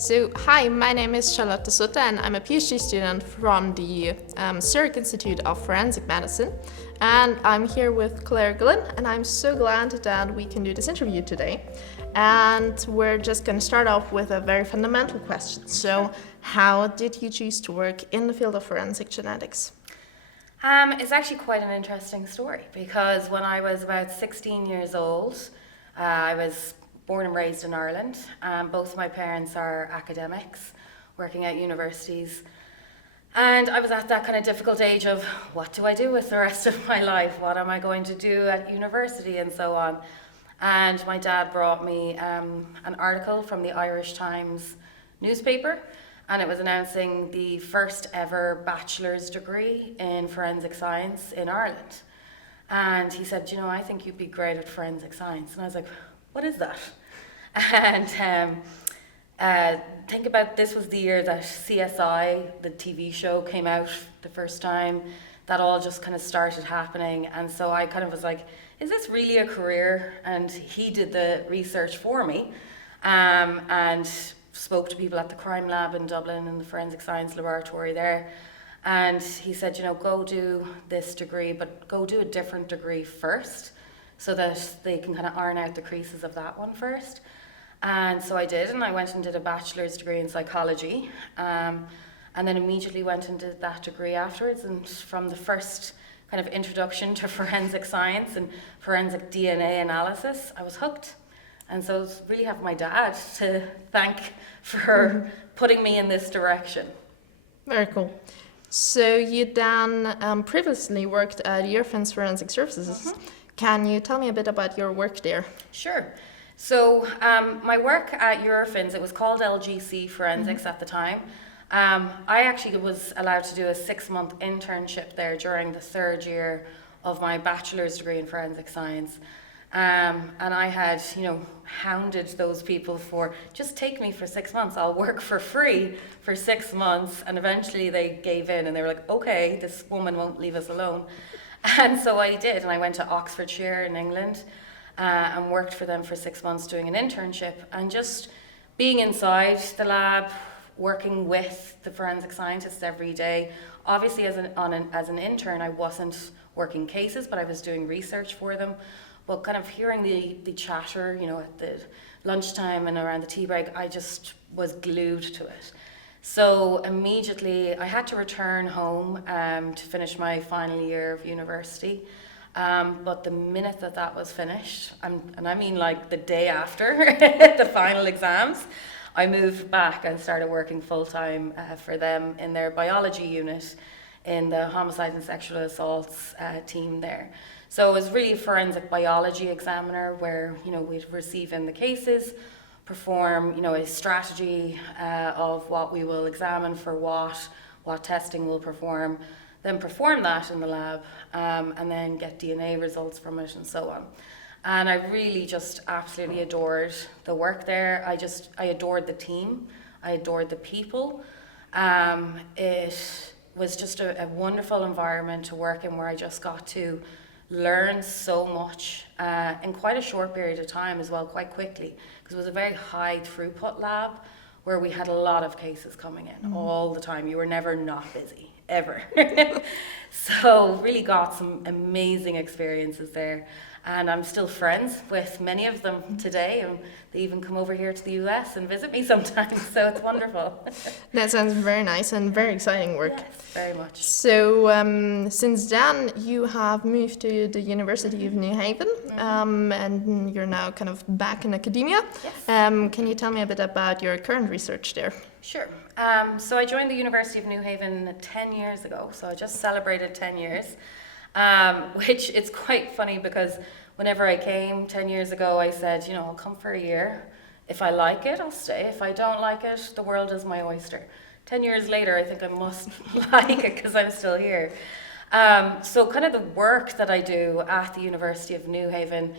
So, hi, my name is Charlotte Sutter and I'm a PhD student from the Zurich Institute of Forensic Medicine. And I'm here with Glynn, and I'm so glad that we can do this interview today. And we're just going to start off with a very fundamental question. So, how did you choose to work in the field of forensic genetics? It's actually quite an interesting story because when I was about 16 years old, I was born and raised in Ireland. Both my parents are academics working at universities. And I was at that kind of difficult age of what do I do with the rest of my life? What am I going to do at university and so on? And my dad brought me an article from the Irish Times newspaper, and it was announcing the first ever bachelor's degree in forensic science in Ireland. And he said, I think you'd be great at forensic science. And I was like, what is that? And think about, this was the year that CSI, the TV show, came out the first time. That all just kind of started happening. And so I kind of was like, is this really a career? And he did the research for me and spoke to people at the crime lab in Dublin in the forensic science laboratory there. And he said, go do this degree, but go do a different degree first so that they can kind of iron out the creases of that one first. And so I did, and I went and did a bachelor's degree in psychology, and then immediately went and did that degree afterwards. And from the first kind of introduction to forensic science and forensic DNA analysis, I was hooked. And so I really have my dad to thank for putting me in this direction. Very cool. So you then previously worked at Eurofins Forensic Services. Can you tell me a bit about your work there? Sure. So my work at Eurofins, it was called LGC Forensics at the time. I actually was allowed to do a 6-month internship there during the third year of my bachelor's degree in forensic science. And I had, hounded those people for, just take me for 6 months, I'll work for free for 6 months. And eventually they gave in and they were like, okay, this woman won't leave us alone. And so I did, and I went to Oxfordshire in England and worked for them for 6 months doing an internship and just being inside the lab, working with the forensic scientists every day. Obviously, as an intern, I wasn't working cases, but I was doing research for them. But kind of hearing the chatter, at the lunchtime and around the tea break, I just was glued to it. So immediately, I had to return home to finish my final year of university. But the minute that was finished, and I mean like the day after the final exams, I moved back and started working full-time for them in their biology unit in the homicide and sexual assaults team there. So it was really a forensic biology examiner where, we'd receive in the cases, perform, a strategy of what we will examine for what testing we'll perform, then perform that in the lab, and then get DNA results from it and so on. And I really just absolutely adored the work there. I adored the team. I adored the people. It was just a wonderful environment to work in where I just got to learn so much in quite a short period of time as well, quite quickly, because it was a very high throughput lab where we had a lot of cases coming in all the time. You were never not busy, ever. So really got some amazing experiences there. And I'm still friends with many of them today, and they even come over here to the US and visit me sometimes, so it's wonderful. That sounds very nice and very exciting work. Yes, very much. So since then, you have moved to the University of New Haven, and you're now kind of back in academia. Yes. Can you tell me a bit about your current research there? Sure. So I joined the University of New Haven 10 years ago, so I just celebrated 10 years. Which it's quite funny because whenever I came 10 years ago, I said, I'll come for a year. If I like it, I'll stay. If I don't like it, the world is my oyster. 10 years later, I think I must like it because I'm still here. So kind of the work that I do at the University of New Haven,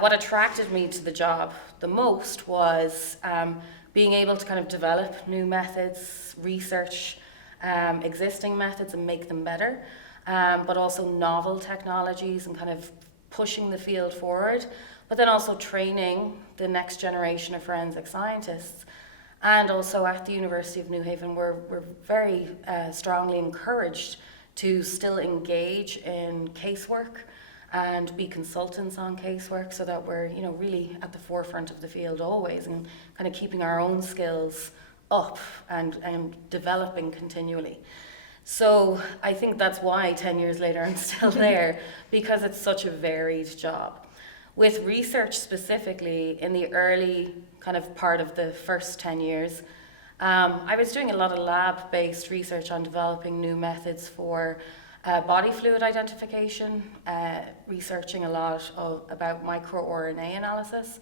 what attracted me to the job the most was being able to kind of develop new methods, research existing methods and make them better. But also novel technologies and kind of pushing the field forward, but then also training the next generation of forensic scientists And also at the University of New Haven, we're very strongly encouraged to still engage in casework and be consultants on casework, so that we're, you know, really at the forefront of the field always, and kind of keeping our own skills up and developing continually. So I think that's why 10 years later I'm still there, because it's such a varied job. With research specifically, in the early kind of part of the first 10 years, I was doing a lot of lab-based research on developing new methods for body fluid identification, researching a lot about microRNA analysis.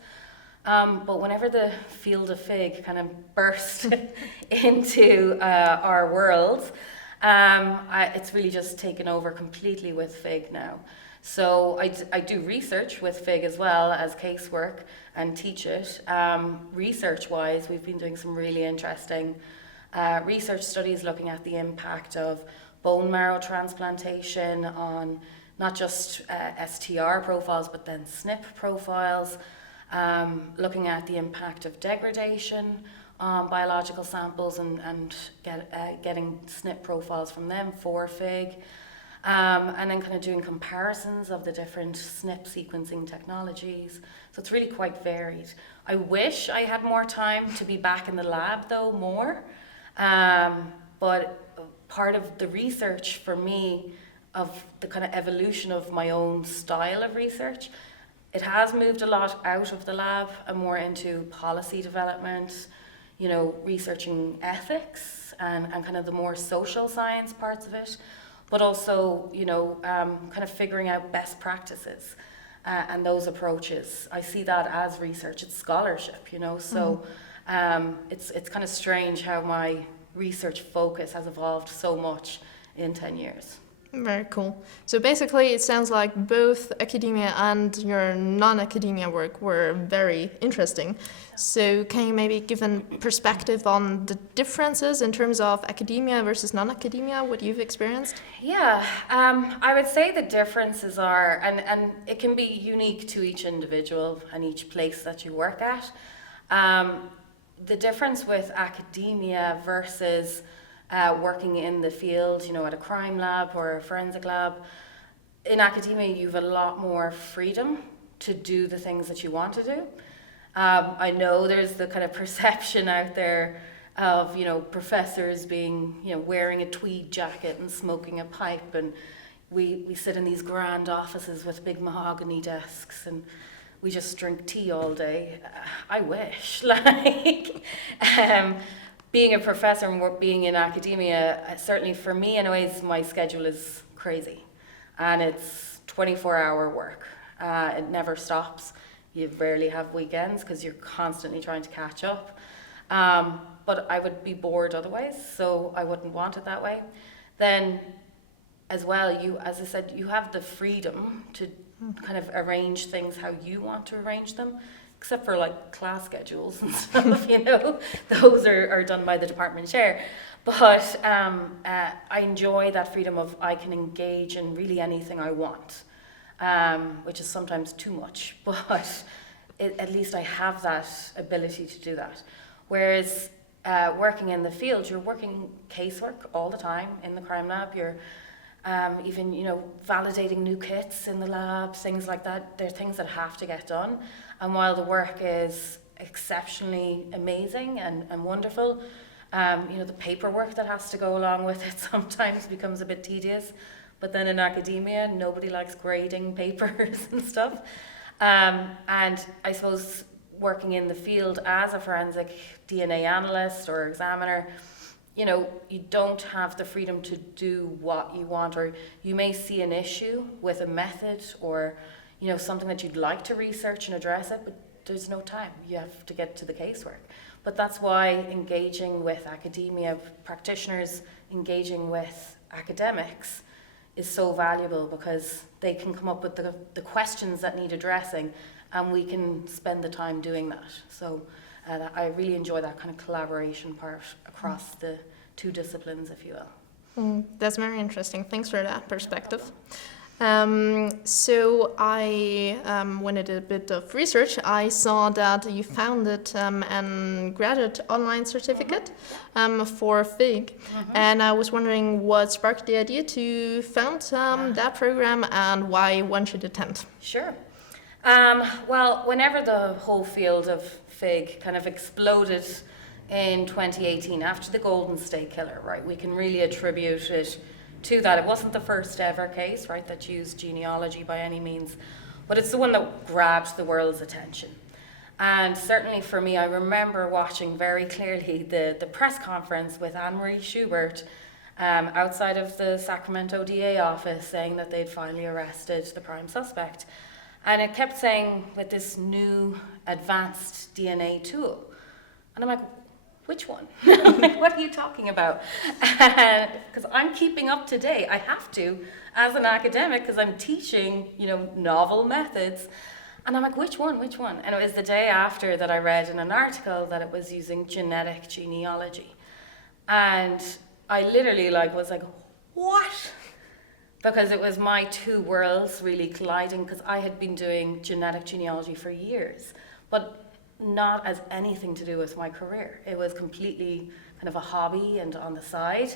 But whenever the field of FIGG kind of burst into our world, it's really just taken over completely with FIGG now. So I do research with FIGG as well as casework and teach it. Research-wise, we've been doing some really interesting research studies looking at the impact of bone marrow transplantation on not just STR profiles, but then SNP profiles, looking at the impact of degradation on biological samples and getting SNP profiles from them for FIGG. And then kind of doing comparisons of the different SNP sequencing technologies. So it's really quite varied. I wish I had more time to be back in the lab though, more. But part of the research for me, of the kind of evolution of my own style of research, it has moved a lot out of the lab and more into policy development, you know, researching ethics and kind of the more social science parts of it. But also, you know, kind of figuring out best practices and those approaches. I see that as research, it's scholarship, you know, so it's kind of strange how my research focus has evolved so much in 10 years. Very cool. So basically it sounds like both academia and your non-academia work were very interesting. So can you maybe give a perspective on the differences in terms of academia versus non-academia, what you've experienced? Yeah, I would say the differences are, and it can be unique to each individual and each place that you work at. The difference with academia versus working in the field, you know, at a crime lab or a forensic lab, in academia you have a lot more freedom to do the things that you want to do. I know there's the kind of perception out there of, you know, professors being, you know, wearing a tweed jacket and smoking a pipe, and we sit in these grand offices with big mahogany desks and we just drink tea all day. I wish, like, being a professor and being in academia, certainly for me anyways, my schedule is crazy. And it's 24-hour work. It never stops. You rarely have weekends because you're constantly trying to catch up. But I would be bored otherwise, so I wouldn't want it that way. Then, as well, you, as I said, you have the freedom to kind of arrange things how you want to arrange them, except for like class schedules and stuff, you know, those are done by the department chair. But I enjoy that freedom of I can engage in really anything I want, which is sometimes too much, but at least I have that ability to do that. Whereas working in the field, you're working casework all the time in the crime lab. You're even, you know, validating new kits in the lab, things like that. They're things that have to get done. And while the work is exceptionally amazing and wonderful, you know, the paperwork that has to go along with it sometimes becomes a bit tedious. But then in academia, nobody likes grading papers and stuff. And I suppose working in the field as a forensic DNA analyst or examiner, you know, you don't have the freedom to do what you want, or you may see an issue with a method or, you know, something that you'd like to research and address it, but there's no time. You have to get to the casework. But that's why engaging with academia, practitioners engaging with academics is so valuable, because they can come up with the questions that need addressing, and we can spend the time doing that. So I really enjoy that kind of collaboration part across the two disciplines, if you will. That's very interesting. Thanks for that perspective. So I, when I did a bit of research, I saw that you founded an graduate online certificate for FIGG, and I was wondering what sparked the idea to found that program and why one should attend. Sure. Well, whenever the whole field of FIGG kind of exploded in 2018 after the Golden State Killer, right, we can really attribute it to that. It wasn't the first ever case, right, that used genealogy by any means, but it's the one that grabbed the world's attention. And certainly for me, I remember watching very clearly the press conference with Anne-Marie Schubert outside of the Sacramento DA office saying that they'd finally arrested the prime suspect. And it kept saying with this new advanced DNA tool. And I'm like, which one? What are you talking about? Because I'm keeping up to date. I have to as an academic because I'm teaching, novel methods. And I'm like, which one? And it was the day after that I read in an article that it was using genetic genealogy. And I literally was like, what? Because it was my two worlds really colliding because I had been doing genetic genealogy for years, but not as anything to do with my career. It was completely kind of a hobby and on the side.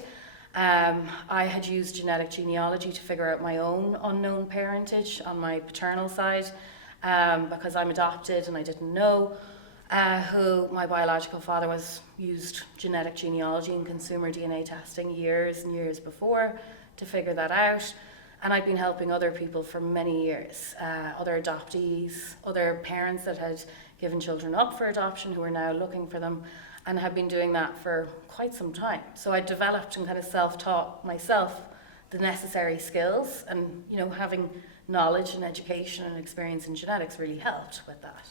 I had used genetic genealogy to figure out my own unknown parentage on my paternal side because I'm adopted and I didn't know who my biological father was. Used genetic genealogy and consumer DNA testing years and years before to figure that out. And I've been helping other people for many years, other adoptees, other parents that had given children up for adoption who are now looking for them, and have been doing that for quite some time. So I developed and kind of self-taught myself the necessary skills, and having knowledge and education and experience in genetics really helped with that.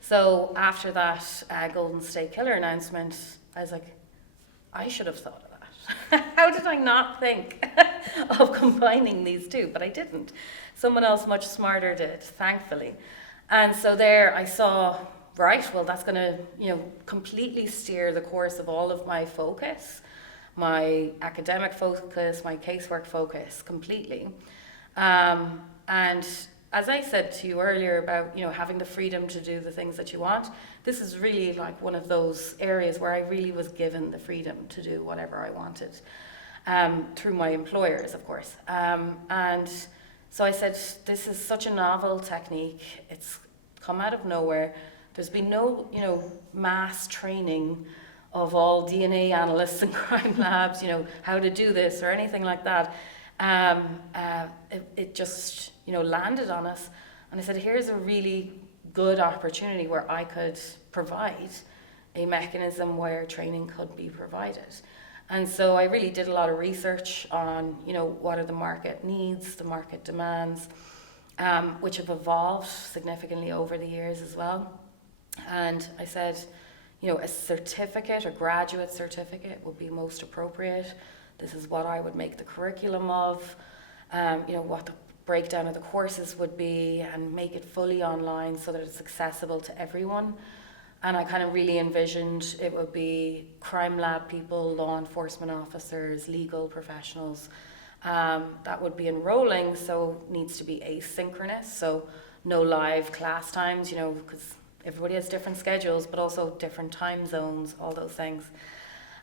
So after that Golden State Killer announcement, I was like, I should have thought of that. How did I not think of combining these two? But I didn't. Someone else much smarter did, thankfully. And so there I saw, right, well, that's going to, completely steer the course of all of my focus, my academic focus, my casework focus, completely. And as I said to you earlier about, having the freedom to do the things that you want, this is really one of those areas where I really was given the freedom to do whatever I wanted, through my employers, of course. And so I said, this is such a novel technique. It's come out of nowhere. There's been no, mass training of all DNA analysts and crime labs, how to do this or anything like that. It just, landed on us. And I said, here's a really good opportunity where I could provide a mechanism where training could be provided. And so I really did a lot of research on, what are the market needs, the market demands, which have evolved significantly over the years as well. And I said, a certificate, a graduate certificate would be most appropriate. This is what I would make the curriculum of, what the breakdown of the courses would be, and make it fully online so that it's accessible to everyone. And I kind of really envisioned it would be crime lab people, law enforcement officers, legal professionals that would be enrolling, so it needs to be asynchronous, so no live class times, because everybody has different schedules, but also different time zones, all those things.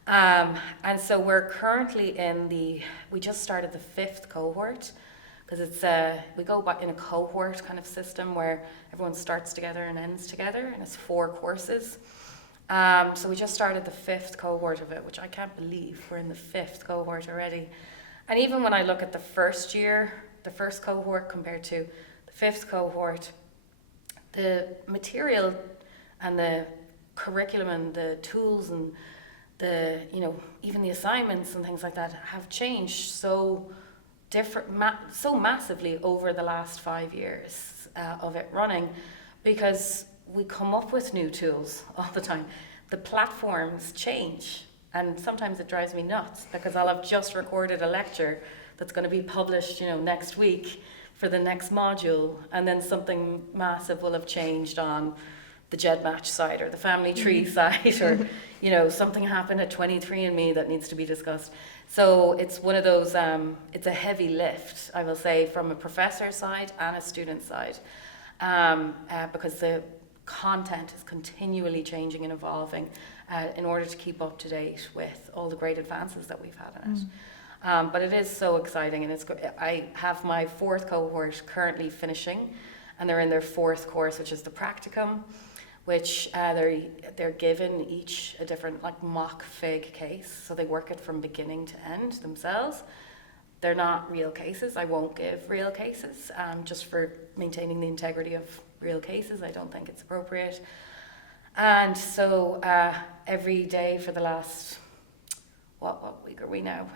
And so we're currently we just started the 5th cohort, because it's we go in a cohort kind of system where everyone starts together and ends together, and it's 4 courses. So we just started the 5th cohort of it, which I can't believe we're in the 5th cohort already. And even when I look at the first year, the first cohort compared to the 5th cohort, the material and the curriculum and the tools and the, even the assignments and things like that have changed so massively over the last 5 years of it running, because we come up with new tools all the time. The platforms change, and sometimes it drives me nuts because I'll have just recorded a lecture that's going to be published, next week for the next module, and then something massive will have changed on the GEDmatch side or the family tree side, or something happened at 23andMe that needs to be discussed. So it's one of those, it's a heavy lift, I will say, from a professor side and a student side, because the content is continually changing and evolving in order to keep up to date with all the great advances that we've had in it. But it is so exciting, and I have my 4th cohort currently finishing, and they're in their 4th course, which is the practicum, which they're given each a different mock FIGG case, so they work it from beginning to end themselves. They're not real cases. I won't give real cases, just for maintaining the integrity of real cases. I don't think it's appropriate. And so every day for the last, what week are we now?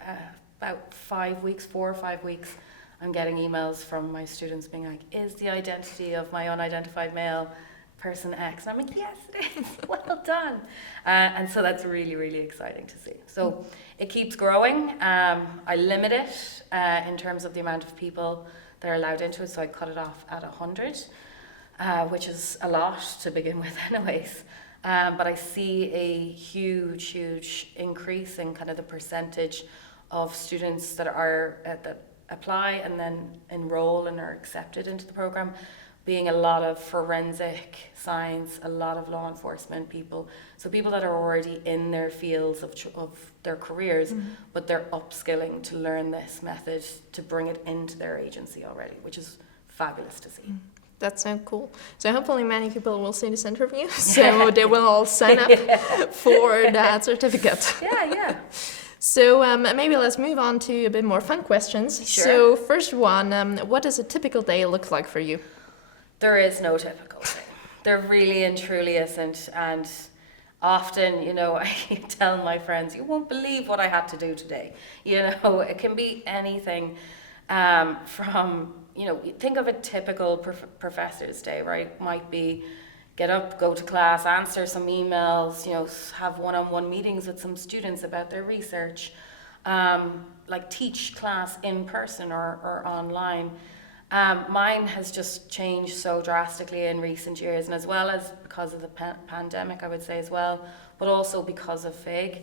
About 5 weeks, 4 or 5 weeks, I'm getting emails from my students being like, is the identity of my unidentified male person X? And I'm like, yes, it is. Well done. And so that's really, really exciting to see. So it keeps growing. I limit it in terms of the amount of people that are allowed into it. So I cut it off at 100, which is a lot to begin with anyways. But I see a huge, huge increase in kind of the percentage of students that are that apply and then enroll and are accepted into the program, being a lot of forensic science, a lot of law enforcement people, so people that are already in their fields of their careers, but they're upskilling to learn this method to bring it into their agency already, which is fabulous to see. That's so cool. So hopefully many people will see this interview, so they will all sign up for that certificate. Yeah. So maybe let's move on to a bit more fun questions. Sure. So first one, what does a typical day look like for you? There is no typical day. There really and truly isn't. And often, I tell my friends, you won't believe what I had to do today. It can be anything from, think of a typical professor's day, right? Might be get up, go to class, answer some emails, have one-on-one meetings with some students about their research, teach class in person or online. Mine has just changed so drastically in recent years, and as well as because of the pandemic, I would say as well, but also because of FIGG.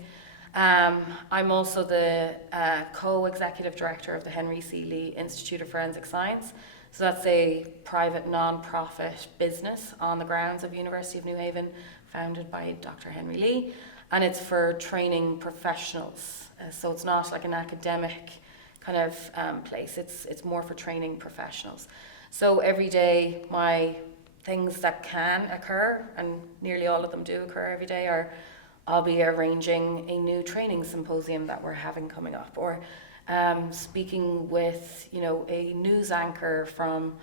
I'm also the co-executive director of the Henry C. Lee Institute of Forensic Science. So that's a private non-profit business on the grounds of University of New Haven, founded by Dr. Henry Lee, and it's for training professionals. So it's not like an academic kind of place. It's more for training professionals. So every day, my things that can occur, and nearly all of them do occur every day, are I'll be arranging a new training symposium that we're having coming up, or speaking with a news anchor from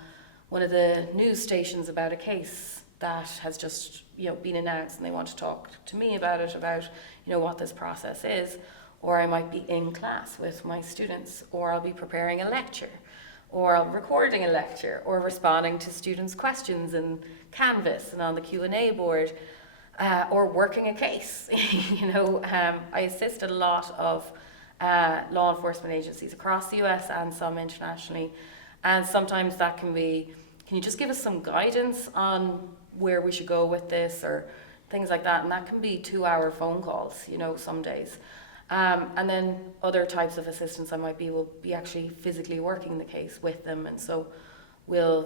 one of the news stations about a case that has just been announced, and they want to talk to me about it, about what this process is. Or I might be in class with my students, or I'll be preparing a lecture, or I'm recording a lecture, or responding to students' questions in Canvas and on the Q&A board, or working a case. I assist a lot of law enforcement agencies across the US and some internationally, and sometimes that can be, can you just give us some guidance on where we should go with this, or things like that, and that can be 2-hour phone calls, some days. And then other types of assistance will be actually physically working the case with them, and so we'll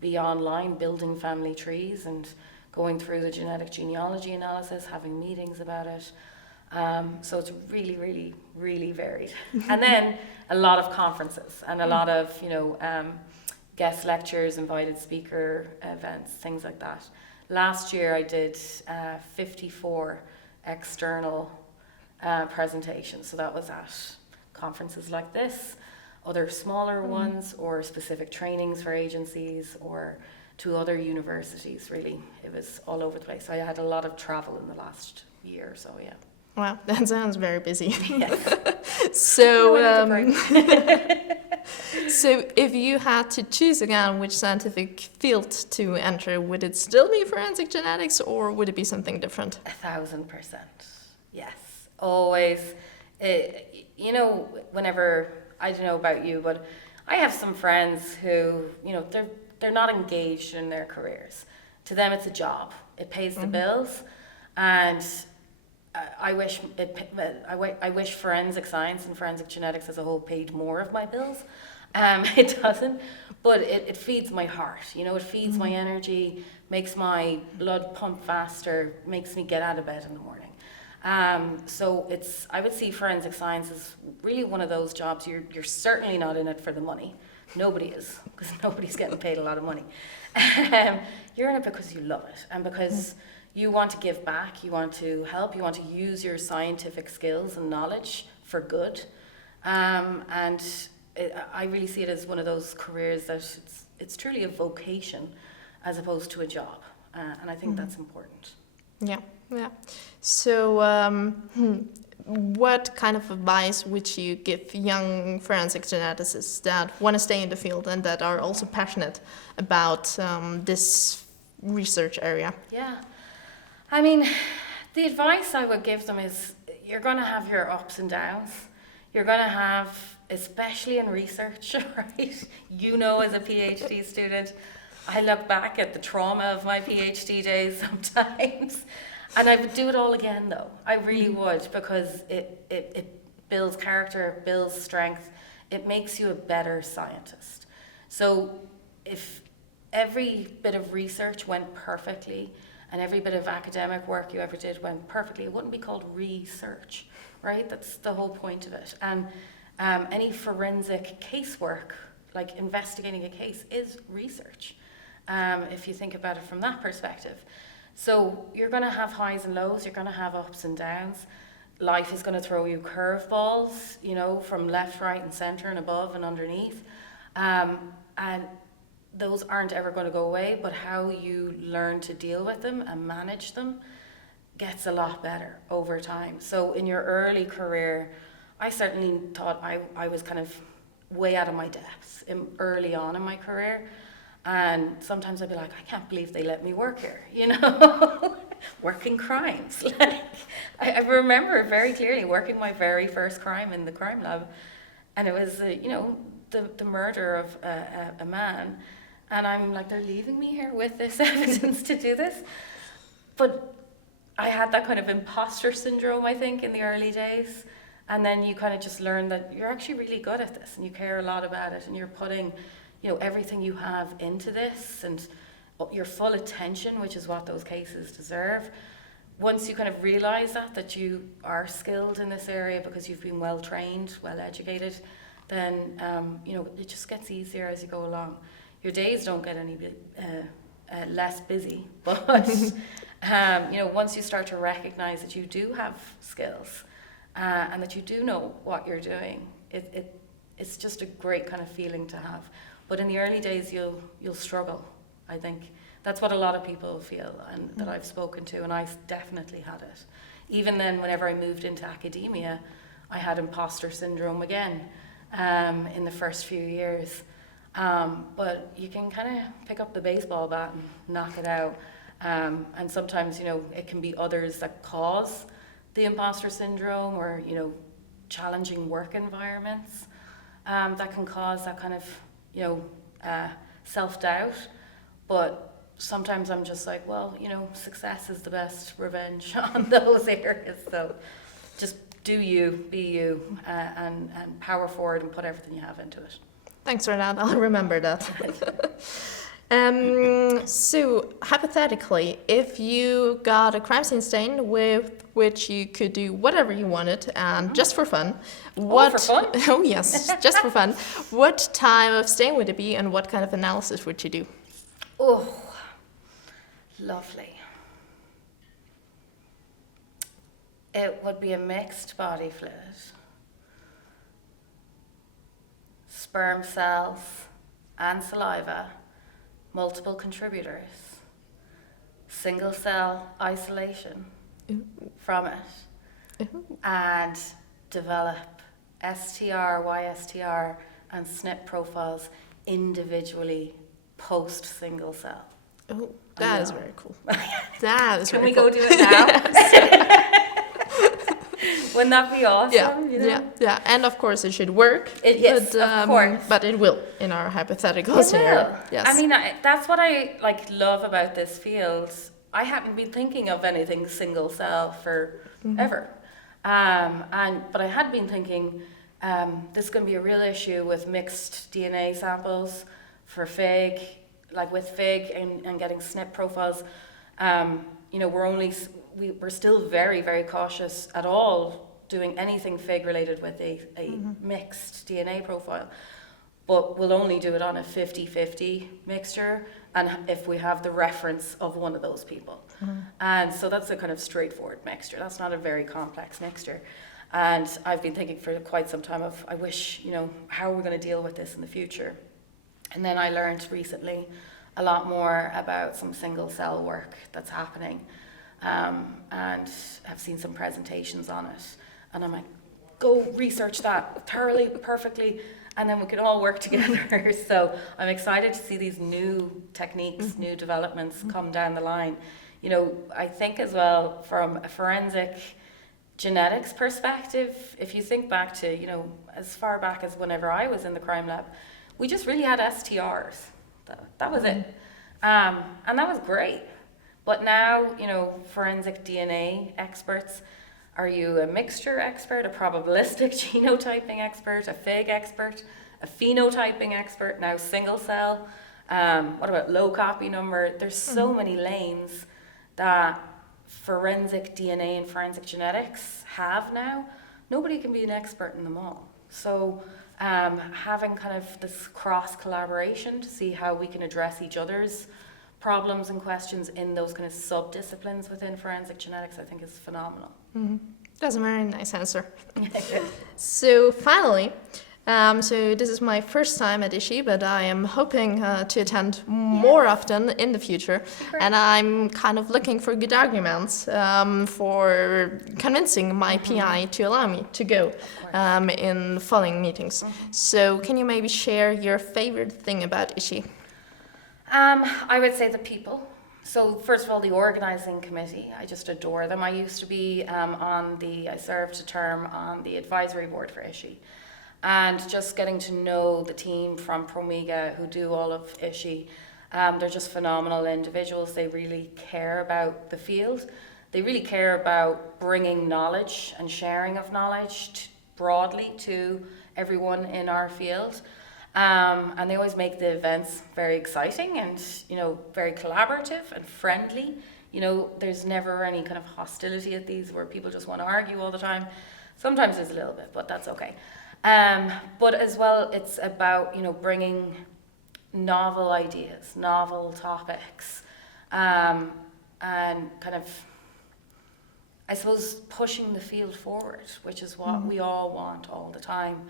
be online building family trees and going through the genetic genealogy analysis, having meetings about it. So it's really, really, really varied. And then a lot of conferences and a lot of guest lectures, invited speaker events, things like that. Last year I did 54 external presentations. So that was at conferences like this, other smaller ones, or specific trainings for agencies, or to other universities, really. It was all over the place. I had a lot of travel in the last year or so, yeah. Wow, that sounds very busy. Yes. So, so if you had to choose again which scientific field to enter, would it still be forensic genetics, or would it be something different? 1,000%, yes. Always, whenever, I don't know about you, but I have some friends who, they're not engaged in their careers. To them, it's a job. It pays the bills, and I wish forensic science and forensic genetics as a whole paid more of my bills. It doesn't, but it feeds my heart. It feeds my energy, makes my blood pump faster, makes me get out of bed in the morning. So I would see forensic science as really one of those jobs. You're certainly not in it for the money. Nobody is, because nobody's getting paid a lot of money. You're in it because you love it, and because you want to give back, you want to help, you want to use your scientific skills and knowledge for good. I really see it as one of those careers that it's truly a vocation as opposed to a job. And I think that's important. Yeah. So what kind of advice would you give young forensic geneticists that want to stay in the field and that are also passionate about this research area? Yeah. I mean, the advice I would give them is you're going to have your ups and downs. You're going to have, especially in research, right? As a PhD student, I look back at the trauma of my PhD days sometimes. And I would do it all again, though. I really would, because it builds character, it builds strength. It makes you a better scientist. So if every bit of research went perfectly, and every bit of academic work you ever did went perfectly, it wouldn't be called research, right? That's the whole point of it. And any forensic casework, like investigating a case, is research, if you think about it from that perspective. So you're going to have highs and lows, you're going to have ups and downs. Life is going to throw you curveballs, from left, right, and center, and above and underneath. And those aren't ever going to go away, but how you learn to deal with them and manage them gets a lot better over time. So in your early career, I certainly thought I was kind of way out of my depths early on in my career. And sometimes I'd be like, I can't believe they let me work here, working crimes. I remember very clearly working my very first crime in the crime lab. And it was, the murder of a man. And I'm like, they're leaving me here with this evidence to do this. But I had that kind of imposter syndrome, I think, in the early days. And then you kind of just learn that you're actually really good at this and you care a lot about it and you're putting everything you have into this and your full attention, which is what those cases deserve. Once you kind of realize that you are skilled in this area because you've been well trained, well educated, then it just gets easier as you go along. Your days don't get any less busy, but once you start to recognize that you do have skills and that you do know what you're doing, it's just a great kind of feeling to have. But in the early days, you'll struggle, I think. That's what a lot of people feel and that I've spoken to, and I definitely had it. Even then, whenever I moved into academia, I had imposter syndrome again in the first few years. But you can kind of pick up the baseball bat and knock it out. And sometimes, it can be others that cause the imposter syndrome or, challenging work environments that can cause that kind of self-doubt, but sometimes I'm just like, well, success is the best revenge on those areas, so just do you, be you, and power forward and put everything you have into it. Thanks for that, I'll remember that. So, hypothetically, if you got a crime scene stain with which you could do whatever you wanted, and just for fun, for fun? Oh yes, just for fun. What type of stain would it be, and what kind of analysis would you do? Oh, lovely. It would be a mixed body fluid. Sperm cells and saliva. Multiple contributors, single cell isolation from it, and develop STR, YSTR, and SNP profiles individually post single cell. Oh, that is very cool. That is Can very we cool. go do it now? Wouldn't that be awesome? Yeah, you know? yeah. And of course it should work. Yes, of course. But it will in our hypothetical It scenario. will. Yes. I mean, that's what I like love about this field. I hadn't been thinking of anything single cell for ever. But I had been thinking this is going to be a real issue with mixed DNA samples for FIGG, like with FIGG and getting SNP profiles. You know, we're still very, very cautious at all doing anything FIGG related with a mixed DNA profile. But we'll only do it on a 50-50 mixture, and if we have the reference of one of those people. And so that's a kind of straightforward mixture. That's not a very complex mixture. And I've been thinking for quite some time of, I wish, you know, how are we going to deal with this in the future? And then I learned recently a lot more about some single cell work that's happening, and have seen some presentations on it. And I'm like, go research that thoroughly, perfectly, and then we can all work together. So I'm excited to see these new techniques, new developments come down the line. You know, I think as well from a forensic genetics perspective, if you think back to, you know, as far back as whenever I was in the crime lab, we just really had STRs. That was it. And that was great. But now, you know, forensic DNA experts, are you a mixture expert, a probabilistic genotyping expert, a FIGG expert, a phenotyping expert, now single cell? What about low copy number? There's so many lanes that forensic DNA and forensic genetics have now. Nobody can be an expert in them all. So having kind of this cross collaboration to see how we can address each other's problems and questions in those kind of sub-disciplines within forensic genetics, I think is phenomenal. That's a very nice answer. So finally, so this is my first time at ISHI, but I am hoping to attend more often in the future. And I'm kind of looking for good arguments for convincing my PI to allow me to go in following meetings. So can you maybe share your favorite thing about ISHI? I would say the people. So first of all, the organizing committee, I just adore them. I used to be I served a term on the advisory board for ISHI. And just getting to know the team from Promega who do all of ISHI, they're just phenomenal individuals. They really care about the field. They really care about bringing knowledge and sharing of knowledge broadly to everyone in our field. And they always make the events very exciting and, you know, very collaborative and friendly. You know, there's never any kind of hostility at these where people just want to argue all the time. Sometimes there's a little bit, but that's okay. But as well, it's about, you know, bringing novel ideas, novel topics, and kind of, I suppose, pushing the field forward, which is what we all want all the time.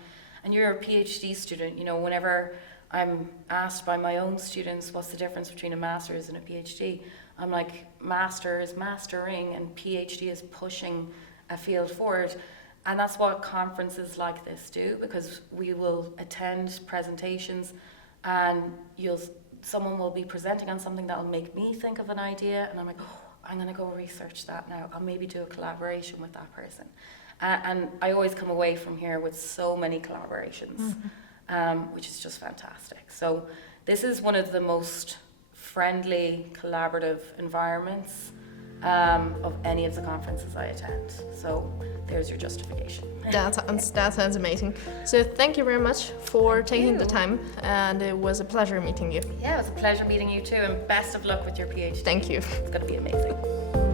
And you're a PhD student, you know, whenever I'm asked by my own students what's the difference between a master's and a PhD, I'm like, master is mastering and PhD is pushing a field forward. And that's what conferences like this do, because we will attend presentations and someone will be presenting on something that will make me think of an idea, and I'm like, oh, I'm going to go research that now. I'll maybe do a collaboration with that person. And I always come away from here with so many collaborations, which is just fantastic. So this is one of the most friendly, collaborative environments of any of the conferences I attend. So there's your justification. That sounds amazing. So thank you very much for taking the time, and it was a pleasure meeting you. Yeah, it was a pleasure meeting you too, and best of luck with your PhD. Thank you. It's going to be amazing.